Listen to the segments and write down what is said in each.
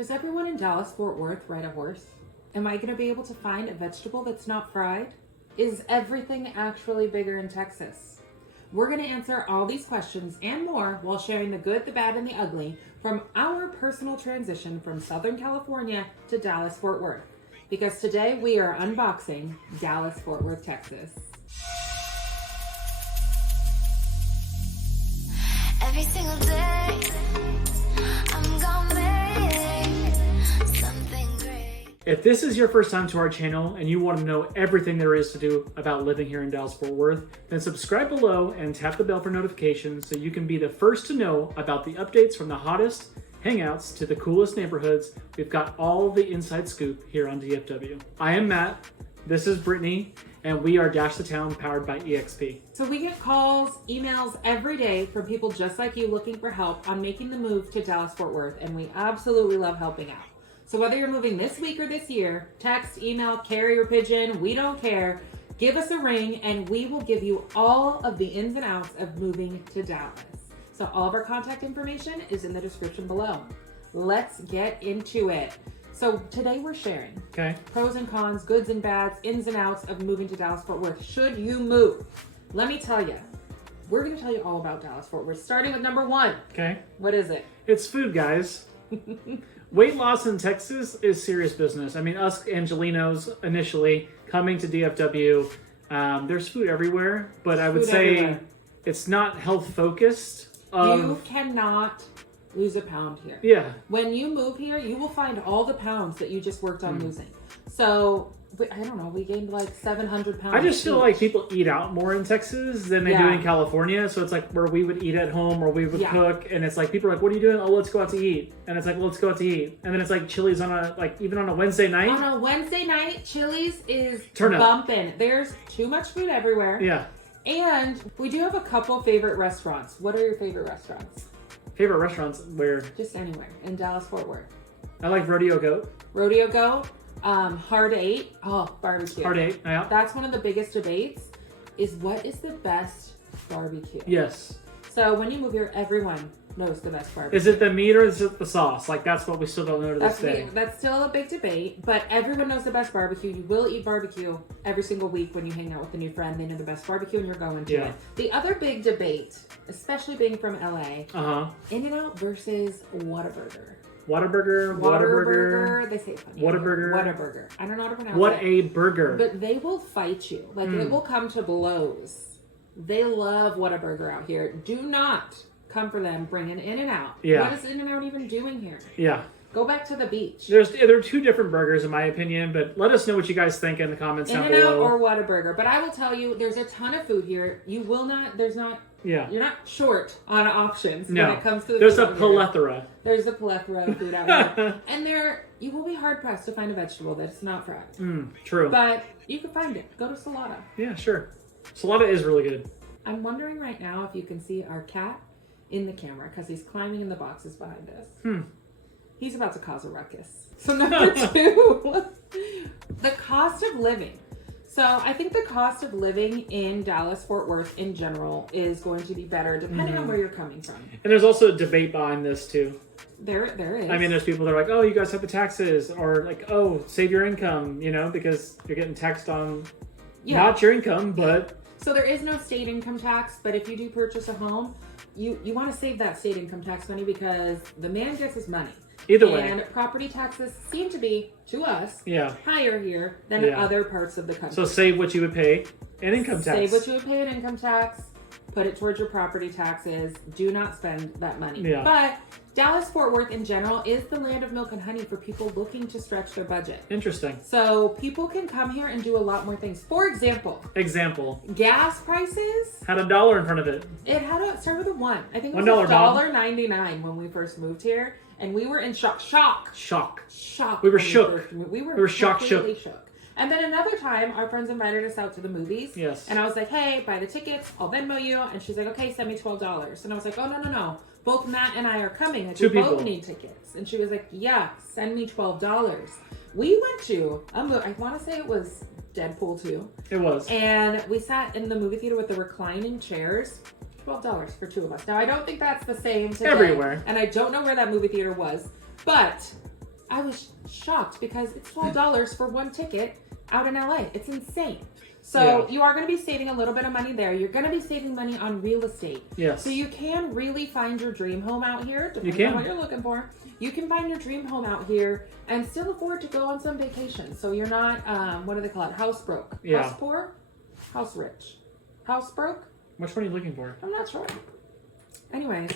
Does everyone in Dallas-Fort Worth ride a horse? Am I going to be able to find a vegetable that's not fried? Is everything actually bigger in Texas? We're going to answer all these questions and more while sharing the good, the bad, and the ugly from our personal transition from Southern California to Dallas-Fort Worth. Because today we are unboxing Dallas-Fort Worth, Texas. Every single day, I'm gonna make something great. If this is your first time to our channel and you want to know everything there is to do about living here in Dallas-Fort Worth, then subscribe below and tap the bell for notifications so you can be the first to know about the updates from the hottest hangouts to the coolest neighborhoods. We've got all the inside scoop here on DFW. I am Matt, this is Brittany, and we are Dash the Town powered by EXP. So we get calls, emails every day from people just like you looking for help on making the move to Dallas-Fort Worth, and we absolutely love helping out. So whether you're moving this week or this year, text, email, carrier pigeon, we don't care. Give us a ring and we will give you all of the ins and outs of moving to Dallas. So all of our contact information is in the description below. Let's get into it. So today we're sharing pros and cons, goods and bads, ins and outs of moving to Dallas-Fort Worth. Should you move? Let me tell you, we're going to tell you all about Dallas-Fort Worth, starting with number one. Okay. What is it? It's food, guys. Weight loss in Texas is serious business. I mean, us Angelinos initially coming to DFW, there's food everywhere, but I would say it's not health focused. You cannot lose a pound here. Yeah. When you move here, you will find all the pounds that you just worked on losing. So, I don't know, we gained like 700 pounds. I just feel like people eat out more in Texas than they do in California. So it's like where we would eat at home or we would cook. And it's like, people are like, what are you doing? Oh, let's go out to eat. And it's like, well, let's go out to eat. And then it's like Chili's on a, like even on a Wednesday night. On a Wednesday night, Chili's is Turn up. bumping. There's too much food everywhere. Yeah. And we do have a couple favorite restaurants. What are your favorite restaurants? Favorite restaurants where? Just anywhere in Dallas-Fort Worth. I like Rodeo Goat. Rodeo Goat, Hard Eight. Oh, barbecue. Hard Eight, yeah. That's one of the biggest debates, is what is the best barbecue? Yes. So when you move here, everyone knows the best barbecue. Is it the meat or is it the sauce? Like, that's what we still don't know to this day. That's still a big debate, but everyone knows the best barbecue. You will eat barbecue every single week when you hang out with a new friend. They know the best barbecue and you're going to it. The other big debate, especially being from LA, In-N-Out versus Whataburger. Whataburger. They say it funny. Whataburger. I don't know how to pronounce it. What a burger. But they will fight you. Like, it will come to blows. They love Whataburger out here. Do not come for them. Bring an In-N-Out. Yeah. What is In-N-Out even doing here? Yeah. Go back to the beach. There are two different burgers in my opinion, but let us know what you guys think in the comments down In-N-Out below. or Whataburger. But I will tell you, there's a ton of food here. You will not, you're not short on options when it comes to the There's food a out plethora. here. There's a plethora of food out here. And you will be hard pressed to find a vegetable that's not fried. True. But you can find it. Go to Salada. Yeah, sure. Salada is really good. I'm wondering right now if you can see our cat in the camera because he's climbing in the boxes behind us. He's about to cause a ruckus. So number two, the cost of living. So I think the cost of living in Dallas-Fort Worth in general is going to be better depending on where you're coming from. And there's also a debate behind this too. There is. I mean, there's people that are like, oh, you guys have the taxes, or like, oh, save your income, because you're getting taxed on not your income, but... So there is no state income tax, but if you do purchase a home, you want to save that state income tax money because the man gets his money. Either way. And property taxes seem to be, to us, higher here than in other parts of the country. So save what you would pay in income tax. Save what you would pay in income tax. Put it towards your property taxes. Do not spend that money. Yeah. But Dallas-Fort Worth in general is the land of milk and honey for people looking to stretch their budget. Interesting. So people can come here and do a lot more things. For example. Gas prices. Had $1 in front of it. It had a start with a 1. I think it was $1.99 when we first moved here. And we were in shock. We were shook. We were shook. And then another time, our friends invited us out to the movies. Yes. And I was like, hey, buy the tickets. I'll Venmo you. And she's like, okay, send me $12. And I was like, oh, no. Both Matt and I are coming. Like, we both need tickets. And she was like, yeah, send me $12. We went to a movie. I want to say it was Deadpool 2. It was. And we sat in the movie theater with the reclining chairs. $12 for two of us. Now, I don't think that's the same today. Everywhere. And I don't know where that movie theater was. But I was shocked because it's $12 for one ticket out in LA. It's insane. So you are going to be saving a little bit of money there. You're going to be saving money on real estate. Yes. So you can really find your dream home out here, depending on what you're looking for. You can find your dream home out here and still afford to go on some vacation. So you're not, what do they call it? House broke. Yeah. House poor? House rich. House broke? Which one are you looking for? I'm not sure. Anyways,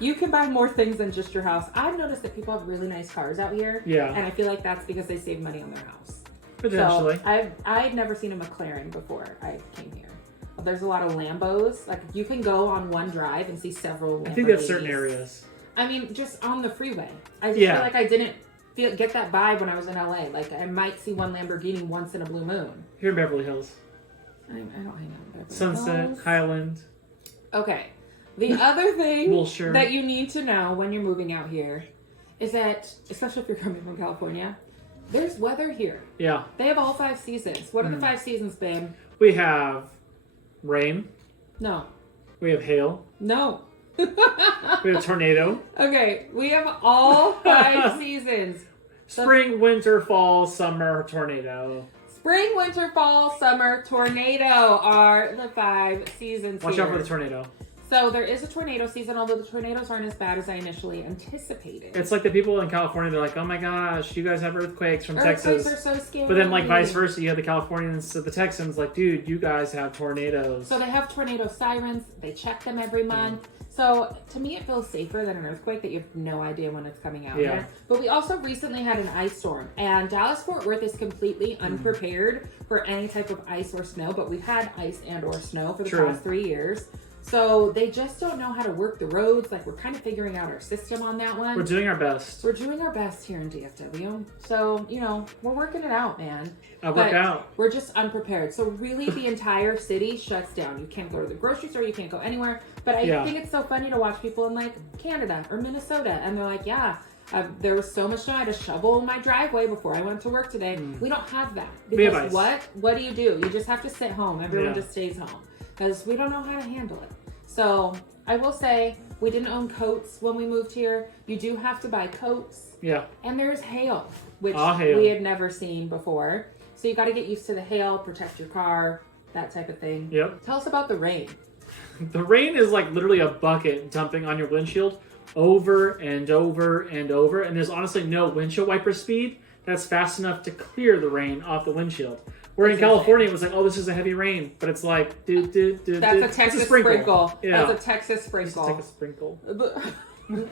you can buy more things than just your house. I've noticed that people have really nice cars out here. Yeah. And I feel like that's because they save money on their house. Potentially. So I'd never seen a McLaren before I came here. There's a lot of Lambos. Like you can go on one drive and see several Lamborghinis. I think that's certain areas. I mean, just on the freeway. I just feel like I didn't get that vibe when I was in LA. Like I might see one Lamborghini once in a blue moon. Here in Beverly Hills. I don't hang out in Beverly Sunset, Hills. Highland. Okay. The other thing Wilshire. that you need to know when you're moving out here is that, especially if you're coming from California, there's weather here. Yeah. They have all 5 seasons. What are the 5 seasons, babe? We have rain. No. We have hail. No. We have tornado. Okay, we have all 5 seasons. Spring, winter, fall, summer, tornado. Spring, winter, fall, summer, tornado are the 5 seasons. Watch here. out for the tornado. So there is a tornado season, although the tornadoes aren't as bad as I initially anticipated. It's like the people in California, they're like, oh my gosh, you guys have earthquakes from Earthquakes Texas. are so scary. But then like vice versa, you have the Californians to the Texans like, dude, you guys have tornadoes. So they have tornado sirens. They check them every month. So to me, it feels safer than an earthquake that you have no idea when it's coming out here. But we also recently had an ice storm, and Dallas-Fort Worth is completely unprepared for any type of ice or snow. But we've had ice and or snow for the past 3 years. So they just don't know how to work the roads. Like we're kind of figuring out our system on that one. We're doing our best. We're doing our best here in DFW. So, you know, we're working it out, man. We're just unprepared. So really the entire city shuts down. You can't go to the grocery store. You can't go anywhere. But I think it's so funny to watch people in like Canada or Minnesota. And they're like, yeah, there was so much snow. I had to shovel my driveway before I went to work today. We don't have that. Because what do? You just have to sit home. Everyone just stays home. Because we don't know how to handle it. So I will say we didn't own coats when we moved here. You do have to buy coats. Yeah. And there's hail, which we had never seen before. So you got to get used to the hail, protect your car, that type of thing. Yep. Tell us about the rain. The rain is like literally a bucket dumping on your windshield over and over and over. And there's honestly no windshield wiper speed that's fast enough to clear the rain off the windshield. Where in California, it was like, oh, this is a heavy rain. But it's like, That's a Texas sprinkle. Yeah. That's a Texas sprinkle. It's a Texas sprinkle.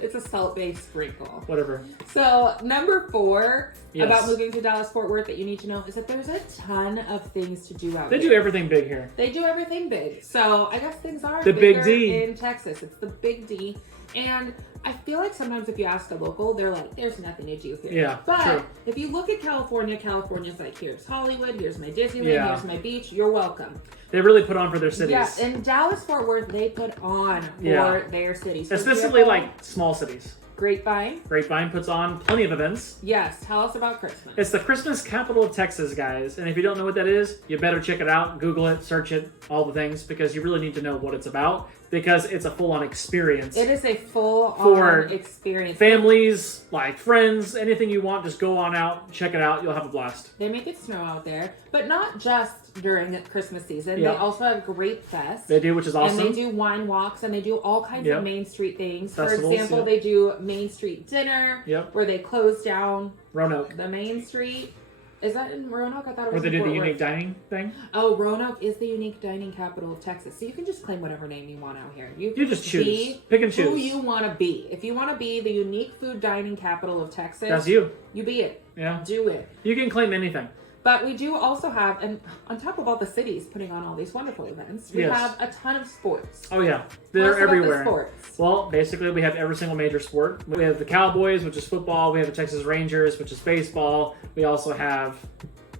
It's a salt-based sprinkle. Whatever. So, number 4 about moving to Dallas-Fort Worth that you need to know is that there's a ton of things to do out They here. do everything big here. They do everything big. So, I guess things are the bigger big D. in Texas. It's the big D. And I feel like sometimes if you ask a local, they're like, there's nothing to do here. Yeah, but true. if you look at California, California's like, here's Hollywood, here's my Disneyland, here's my beach, you're welcome. They really put on for their cities. Yeah, in Dallas-Fort Worth, they put on for their city. So especially like small cities. Grapevine. Grapevine puts on plenty of events. Yes, tell us about Christmas. It's the Christmas capital of Texas, guys. And if you don't know what that is, you better check it out. Google it, search it, all the things, because you really need to know what it's about. Because it's a full-on experience. It is a full-on experience. Families, like friends, anything you want, just go on out, check it out. You'll have a blast. They make it snow out there, but not just during Christmas season. They also have Grape Fest. They do, which is awesome. And they do wine walks, and they do all kinds of Main Street things. Festivals, for example, they do Main Street Dinner, where they close down Roanoke. The Main Street. Is that in Roanoke? I thought it was Where they in do Fort the Worth. unique dining thing? Oh, Roanoke is the unique dining capital of Texas. So you can just claim whatever name you want out here. You just choose. Pick and choose. Who you want to be. If you want to be the unique food dining capital of Texas, that's you. You be it. Yeah. Do it. You can claim anything. But we do also have, and on top of all the cities putting on all these wonderful events, we have a ton of sports. Oh yeah, they're everywhere. Sports. Well, basically we have every single major sport. We have the Cowboys, which is football. We have the Texas Rangers, which is baseball. We also have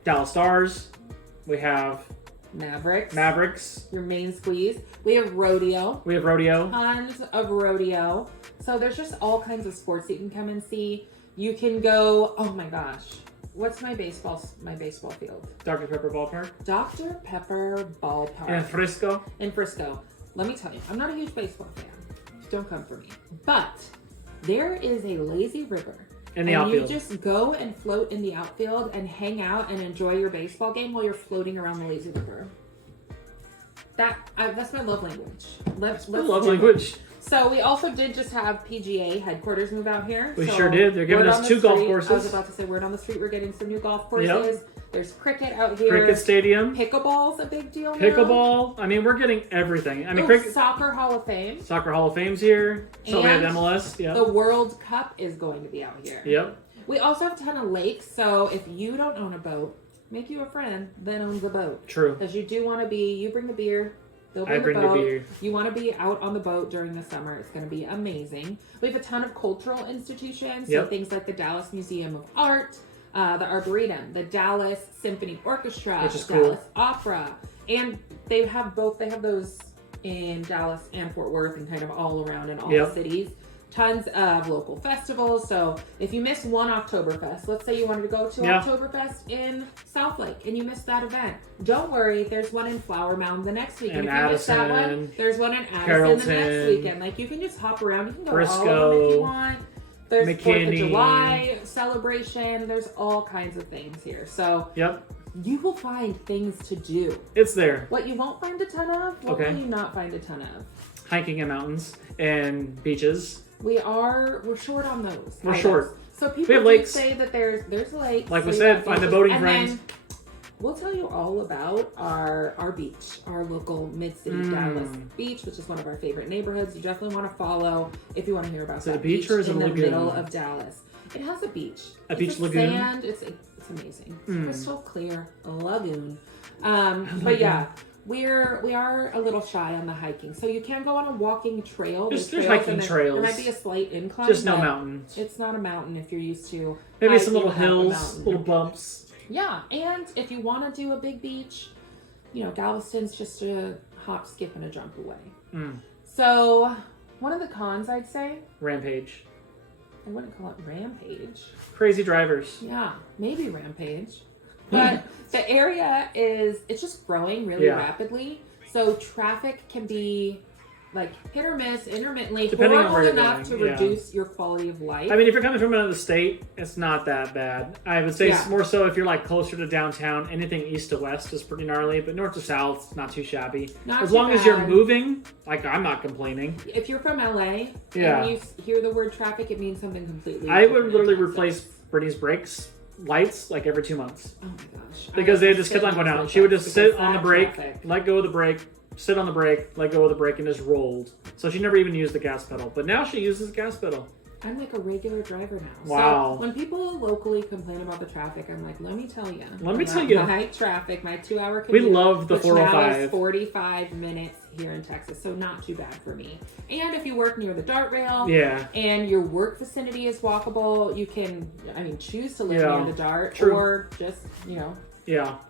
Dallas Stars. We have Mavericks. Your main squeeze. We have rodeo. Tons of rodeo. So there's just all kinds of sports that you can come and see. You can go, oh my gosh. What's my baseball field? Dr. Pepper Ballpark. Dr. Pepper Ballpark. In Frisco. Let me tell you, I'm not a huge baseball fan. Don't come for me. But there is a lazy river In the outfield. You just go and float in the outfield and hang out and enjoy your baseball game while you're floating around the lazy river. That's my love language. Let's love language. So we also did just have PGA headquarters move out here. We sure did. They're giving us 2 golf courses. I was about to say, word on the street, we're getting some new golf courses. Yep. There's cricket out here. Cricket stadium. Pickleball's a big deal now. Pickleball. I mean, we're getting everything. I mean, cricket. Soccer Hall of Fame. Soccer Hall of Fame's here. So we have And MLS. Yeah. The World Cup is going to be out here. Yep. We also have a ton of lakes, so if you don't own a boat, make you a friend that owns a boat. True. Because you do want to be, you bring the beer, they'll bring the boat. You want to be out on the boat during the summer. It's going to be amazing. We have a ton of cultural institutions, so things like the Dallas Museum of Art, the Arboretum, the Dallas Symphony Orchestra, which is Dallas cool. Opera, and they have both. They have those in Dallas and Fort Worth and kind of all around in all the cities. Tons of local festivals. So if you miss one Oktoberfest, let's say you wanted to go to Oktoberfest in Southlake and you missed that event, don't worry, there's one in Flower Mound the next weekend. And if you miss that one, there's one in Addison the next weekend. Like, you can just hop around. You can go to all of them if you want. There's McKinney. 4th of July celebration. There's all kinds of things here. So you will find things to do. It's there. What you won't find a ton of, what will you not find a ton of? Hiking in mountains and beaches. We're short on those. We're short. So people do say that there's lakes. Like we said, find the boating friends. Then we'll tell you all about our beach, our local mid-city Dallas beach, which is one of our favorite neighborhoods. You definitely want to follow if you want to hear about that beach or is it in a the lagoon? middle of Dallas. It has a beach. A beach lagoon. Sand. It's amazing. Crystal clear lagoon. But yeah. We are a little shy on the hiking, so you can go on a walking trail. There's hiking trails. There might be a slight incline. Just no mountains. It's not a mountain if you're used to maybe some little hills, little bumps. Yeah, and if you want to do a big beach, Galveston's just a hop, skip, and a jump away. So one of the cons, I'd say, Rampage. I wouldn't call it rampage. Crazy drivers. Yeah, maybe rampage. But the area it's just growing really rapidly. So traffic can be like hit or miss, intermittently, depending on where you're enough going. to reduce your quality of life. I mean, if you're coming from another state, it's not that bad. I would say it's more so if you're like closer to downtown. Anything east to west is pretty gnarly, but north to south, not too shabby. As long as you're moving, like, I'm not complaining. If you're from LA and you hear the word traffic, it means something completely I would literally replace Brittany's brakes lights like every 2 months. Oh my gosh. Because they just kept on going out. She would just sit on the brake, let go of the brake, sit on the brake, let go of the brake, and just rolled. So she never even used the gas pedal. But now she uses the gas pedal. I'm like a regular driver now. Wow. So when people locally complain about the traffic, I'm like, let me tell you. My traffic, my 2-hour commute. We love the 405. Now is 45 minutes here in Texas, so not too bad for me. And if you work near the dart rail, and your work vicinity is walkable, you can, choose to live near the dart, or just,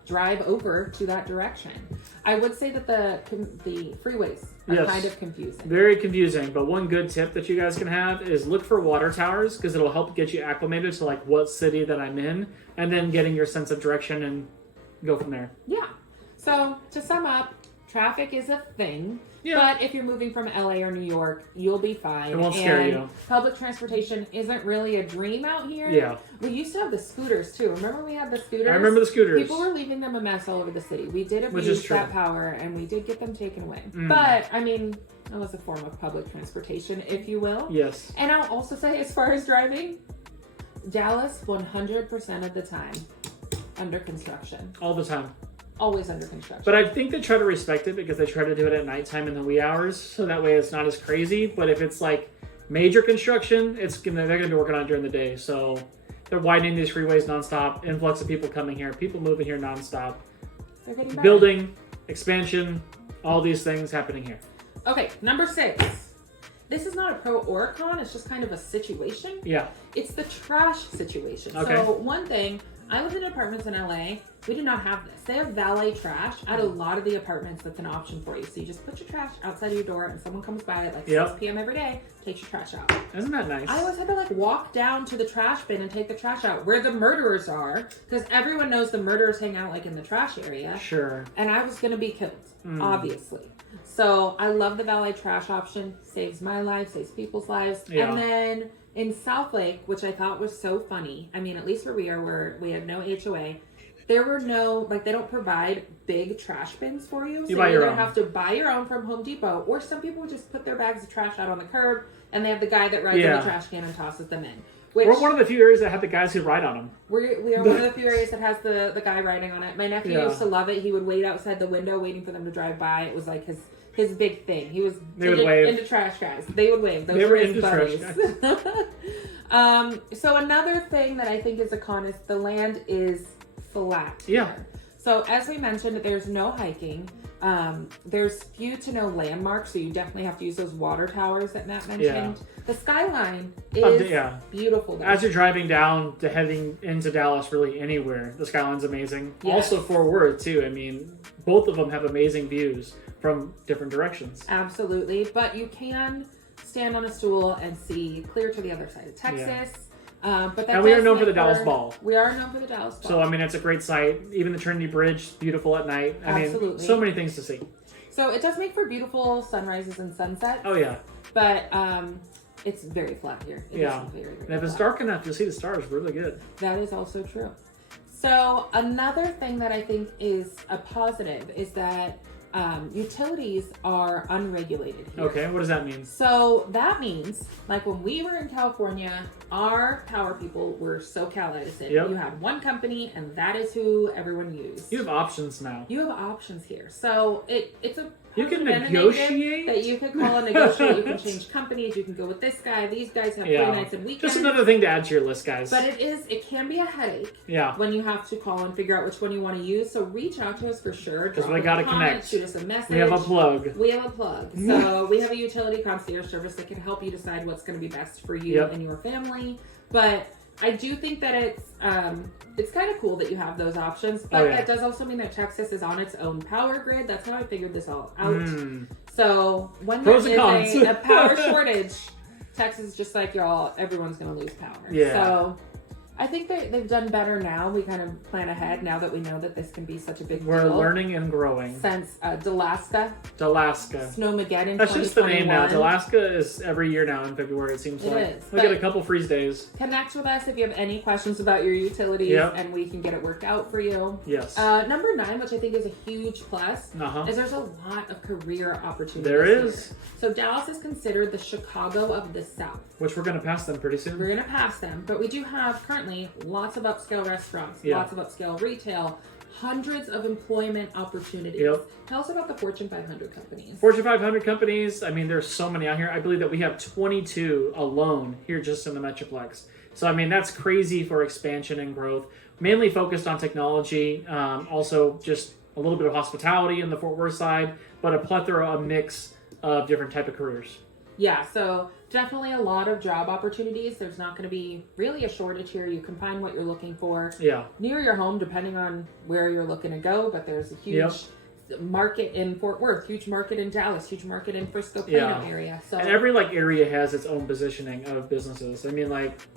drive over to that direction. I would say that the freeways are kind of confusing. Very confusing, but one good tip that you guys can have is look for water towers, because it'll help get you acclimated to like what city that I'm in, and then getting your sense of direction and go from there. Yeah. So to sum up, traffic is a thing. But if you're moving from LA or New York, you'll be fine. It won't scare you. Public transportation isn't really a dream out here. Yeah. We used to have the scooters too. Remember we had the scooters? I remember the scooters. People were leaving them a mess all over the city. We did abuse that power, and we did get them taken away. But, it was a form of public transportation, if you will. Yes. And I'll also say, as far as driving, Dallas, 100% of the time, under construction. All the time. Always under construction. But I think they try to respect it because they try to do it at nighttime in the wee hours, so that way it's not as crazy. But if it's like major construction, they're gonna be working on it during the day. So they're widening these freeways nonstop. Influx of people coming here, people moving here nonstop. They're getting better. Building, expansion, all these things happening here. Okay, number 6. This is not a pro or a con. It's just kind of a situation. Yeah. It's the trash situation. Okay. So one thing, I lived in apartments in LA. We did not have this. They have valet trash at a lot of the apartments. That's an option for you. So you just put your trash outside of your door, and someone comes by at like 6 p.m. every day, takes your trash out. Isn't that nice? I always had to like walk down to the trash bin and take the trash out where the murderers are, because everyone knows the murderers hang out like in the trash area. Sure. And I was gonna be killed, obviously. So I love the valet trash option. Saves my life, saves people's lives. Yeah. And then in South Lake, which I thought was so funny. I mean, at least where we are, where we had no HOA, there were no, like, they don't provide big trash bins for you. So you buy your own. have to buy your own from Home Depot, or some people just put their bags of trash out on the curb, and they have the guy that rides in the trash can and tosses them in. Which, we're one of the few areas that have the guys who ride on them. We are one of the few areas that has the guy riding on it. My nephew used to love it. He would wait outside the window waiting for them to drive by. It was like his big thing. He was into trash guys. They would wave. Those were his buddies. So another thing that I think is a con is the land is flat here. Yeah. So as we mentioned, there's no hiking. There's few to no landmarks, so you definitely have to use those water towers that Matt mentioned. Yeah. The skyline is beautiful there. As you're driving down to heading into Dallas, really anywhere, the skyline's amazing. Yes. Also Fort Worth, too. I mean, both of them have amazing views from different directions. Absolutely. But you can stand on a stool and see clear to the other side of Texas. Yeah. But and we are known for the Dallas Ball. We are known for the Dallas Ball. So, I mean, it's a great site. Even the Trinity Bridge, beautiful at night. I mean, so many things to see. So, it does make for beautiful sunrises and sunsets. Oh, yeah. But it's very flat here. It and if it's dark enough, you'll see the stars really good. That is also true. So, another thing that I think is a positive is that utilities are unregulated here. Okay, what does that mean? So that means, like when we were in California, our power people were SoCal Edison. Yep. You had one company, and that is who everyone used. You have options now. You have options here. So it's a you can negotiate. That you can call and negotiate. You can change companies. You can go with this guy. These guys have free nights and weekends. Just another thing to add to your list, guys. But it can be a headache. Yeah. When you have to call and figure out which one you want to use. So reach out to us for sure. Because we got to connect. Shoot us a message. We have a plug. So we have a utility concierge service that can help you decide what's going to be best for you and your family. But I do think that it's kind of cool that you have those options, but that does also mean that Texas is on its own power grid. That's how I figured this all out. So when there is a power shortage, Texas is just like, y'all, everyone's going to lose power. Yeah. So I think they've done better now. We kind of plan ahead now that we know that this can be such a big deal. We're learning and growing. Since Dalaska. Snowmageddon. That's just the name now. Dalaska is every year now in February, it seems like. It is. We get a couple freeze days. Connect with us if you have any questions about your utilities, and we can get it worked out for you. Yes. Number 9, which I think is a huge plus, is there's a lot of career opportunities. There is. Here. So Dallas is considered the Chicago of the South. Which we're going to pass them pretty soon. We're going to pass them, but we do have currently lots of upscale restaurants, lots of upscale retail, hundreds of employment opportunities. Tell us about the Fortune 500 companies. Fortune 500 companies, I mean, there's so many out here. I believe that we have 22 alone here just in the Metroplex. So, I mean, that's crazy for expansion and growth. Mainly focused on technology, also just a little bit of hospitality in the Fort Worth side, but a plethora, a mix of different type of careers. Yeah, so definitely a lot of job opportunities. There's not going to be really a shortage here. You can find what you're looking for near your home, depending on where you're looking to go. But there's a huge market in Fort Worth, huge market in Dallas, huge market in Frisco, Plano area. So and every area has its own positioning of businesses. I mean,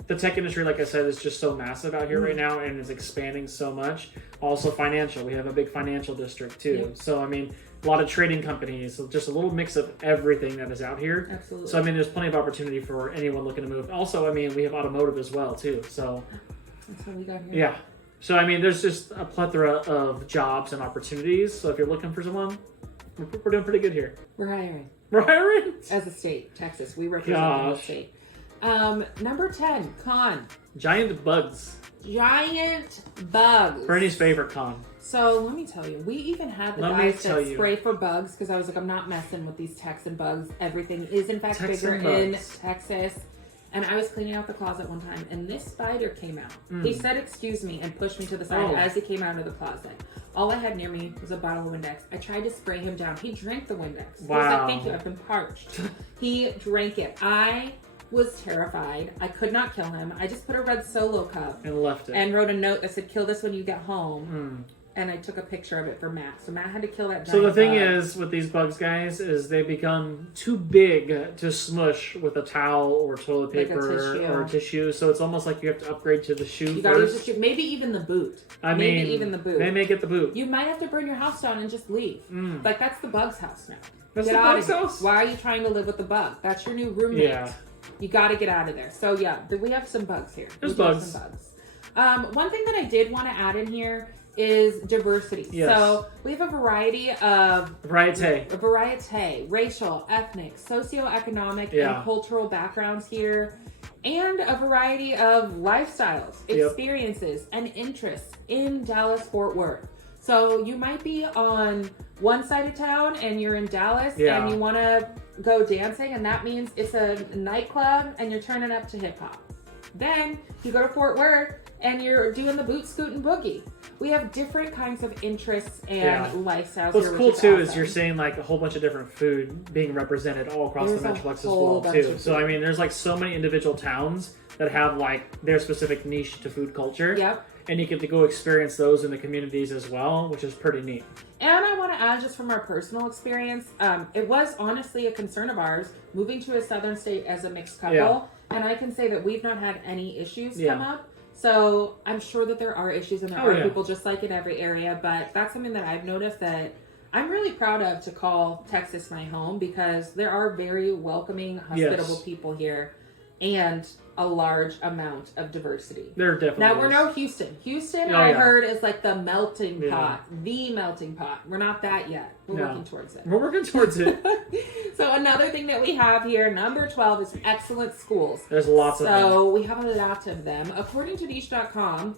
the tech industry, like I said, is just so massive out here right now and is expanding so much. Also financial. We have a big financial district too. So, I mean, a lot of trading companies, so just a little mix of everything that is out here. Absolutely. So, I mean, there's plenty of opportunity for anyone looking to move. Also, I mean, we have automotive as well, too. So, that's what we got here. Yeah. So, I mean, there's just a plethora of jobs and opportunities. So, if you're looking for someone, we're doing pretty good here. We're hiring. We're hiring? As a state, Texas. We represent the state. Number 10, con. Giant bugs. Giant bugs. Bernie's favorite con. So let me tell you, we even had the guys that spray for bugs because I was like, I'm not messing with these Texan bugs. Everything is in fact bigger in Texas. And I was cleaning out the closet one time and this spider came out. He said, excuse me, and pushed me to the side as he came out of the closet. All I had near me was a bottle of Windex. I tried to spray him down. He drank the Windex. Wow. He was like, thank you, I've been parched. He drank it. I was terrified. I could not kill him. I just put a red Solo cup and left it and wrote a note that said, kill this when you get home. And I took a picture of it for Matt. So Matt had to kill that giant So the thing bug. is, with these bugs, guys, is they become too big to smush with a towel or toilet paper or tissue. So it's almost like you have to upgrade to the shoe. You gotta use the shoe. Maybe even the boot. Maybe even the boot. They may get the boot. You might have to burn your house down and just leave. Like, that's the bug's house now. That's Get the out bug's of here. house? Why are you trying to live with the bug? That's your new roommate. Yeah. You got to get out of there. So yeah, we have some bugs here. There's We do have bugs. some bugs. One thing that I did want to add in here is diversity. Yes. So we have a variety of racial, ethnic, socioeconomic, and cultural backgrounds here, and a variety of lifestyles, experiences, and interests in Dallas-Fort Worth. So you might be on one side of town and you're in Dallas and you want to go dancing, and that means it's a nightclub and you're turning up to hip hop. Then you go to Fort Worth and you're doing the boot scoot and boogie. We have different kinds of interests and lifestyles. What's here, cool which too awesome. is you're seeing like a whole bunch of different food being represented all across There's the a Metroplex as whole well bunch too. of So food. I mean, there's like so many individual towns that have like their specific niche to food culture. Yep. And you get to go experience those in the communities as well, which is pretty neat. And I want to add, just from our personal experience, it was honestly a concern of ours moving to a southern state as a mixed couple, and I can say that we've not had any issues come up. So I'm sure that there are issues and there are people just like in every area, but that's something that I've noticed that I'm really proud of, to call Texas my home, because there are very welcoming, hospitable people here and a large amount of diversity. There definitely Now, is. we're no Houston. Houston, I heard, is like the melting pot. The melting pot. We're not that yet. We're working towards it. We're working towards it. So another thing that we have here, number 12, is excellent schools. There's lots of them. So we have a lot of them. According to Niche.com,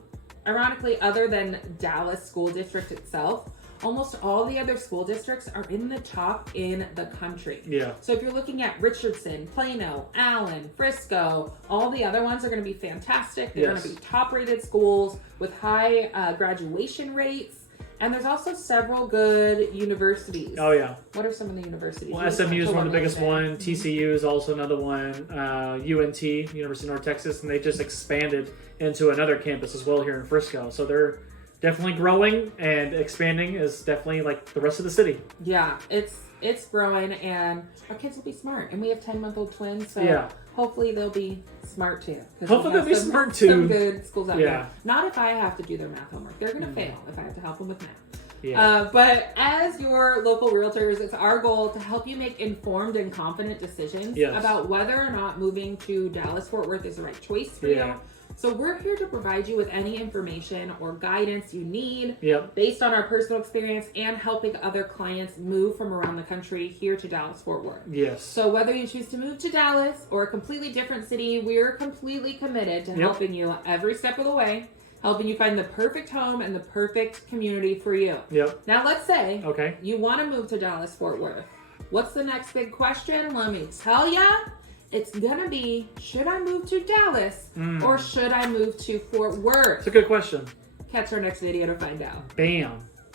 ironically, other than Dallas School District itself, almost all the other school districts are in the top in the country. Yeah. So if you're looking at Richardson, Plano, Allen, Frisco, all the other ones are going to be fantastic. They're going to be top-rated schools with high graduation rates. And there's also several good universities. Oh, yeah. What are some of the universities? Well, SMU is one of the biggest one. TCU is also another one. UNT, University of North Texas, and they just expanded into another campus as well here in Frisco. So they're definitely growing, and expanding is definitely like the rest of the city. Yeah, it's growing, and our kids will be smart. And we have 10-month-old twins, so hopefully they'll be smart too. Hopefully they'll be smart too. Some good schools out there. Not if I have to do their math homework. They're going to fail if I have to help them with math. Yeah. But as your local realtors, it's our goal to help you make informed and confident decisions about whether or not moving to Dallas-Fort Worth is the right choice for you. So we're here to provide you with any information or guidance you need based on our personal experience and helping other clients move from around the country here to Dallas-Fort Worth. Yes. So whether you choose to move to Dallas or a completely different city, we're completely committed to helping you every step of the way, helping you find the perfect home and the perfect community for you. Now let's say you want to move to Dallas-Fort Worth. What's the next big question? Let me tell ya. It's gonna be, should I move to Dallas or should I move to Fort Worth? It's a good question. Catch our next video to find out. Bam.